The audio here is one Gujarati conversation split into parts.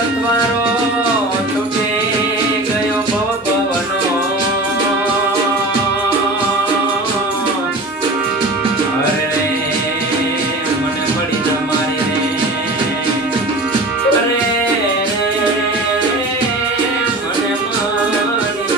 સત્વારો છૂટી ગયો ભવનો અરે મને પડી તમારી રે મને મારી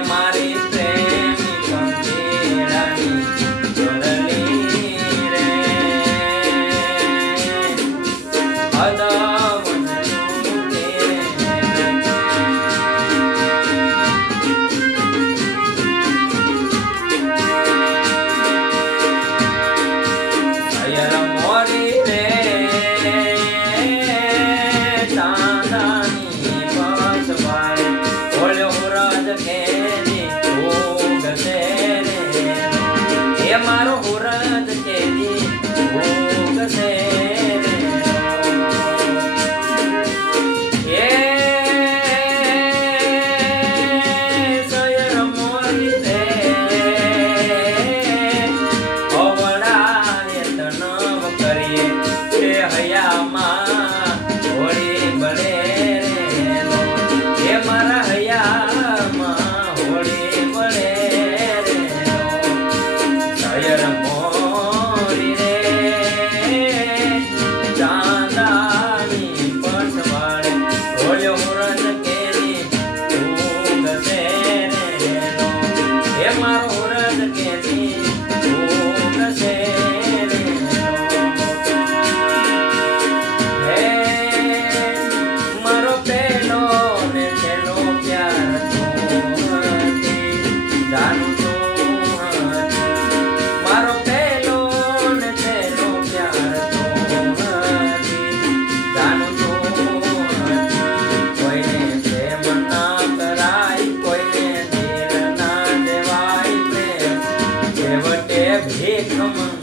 તમારી પ્રેમી પંખીડાની જોડલી રે મારો હુરદ કેદી ભોગસે એ સયર મોરી દે અવડાએ તનવ કરીએ તે હયામાં હોળી બળે રે એ મારા હયામાં હોળી બળે મોરી રે ચાંદાની પછવાડે હોળ્યો હુરદ કેરી ઉગસે રે હે મારો હુરદ કેરી ઉગસે રે હે મારો પેલો ને છેલ્લો પ્યાર જાનું ભીખ